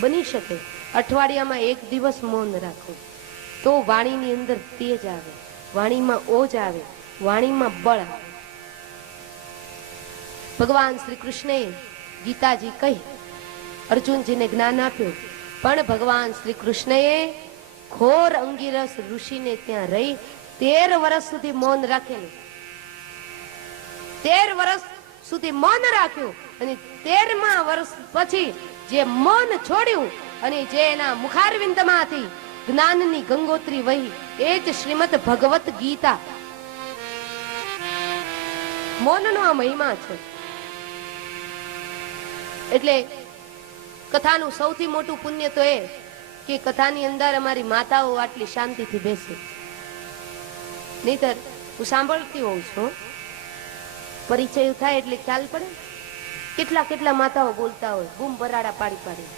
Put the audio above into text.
બની શકે અઠવાડિયામાં એક દિવસ મૌન રાખો તો વાણીની અંદર તેજ આવે, વાણીમાં ઓજ આવે, વાણીમાં બળ આવે. ભગવાન શ્રી કૃષ્ણે ગીતાજી કહી અર્જુનજીને જ્ઞાન આપ્યું, પણ ભગવાન શ્રી કૃષ્ણએ ઘોર અંગીરસ ઋષિને ત્યાં રહી 13 વર્ષ સુધી મૌન રાખેલું. 13 વર્ષ સુધી મૌન રાખ્યું અને 13મા વર્ષ પછી જે મૌન છોડ્યું અને જે એના મુખારવિંદમાંથી જ્ઞાનની ગંગોત્રી વહી, એ જ શ્રીમદ ભગવત ગીતા. મૌનનો આ મહિમા છે. એટલે કથાનું સૌથી મોટું પુણ્ય તો એ કે કથાની અંદર અમારી માતાઓ આટલી શાંતિથી બેસે. નહીતર હું સાંભળતી હોઉં છું, પરિચય થાય એટલે ખ્યાલ પડે કેટલા કેટલા માતાઓ બોલતા હોય, બૂમ બરાડા પાડી પાડી.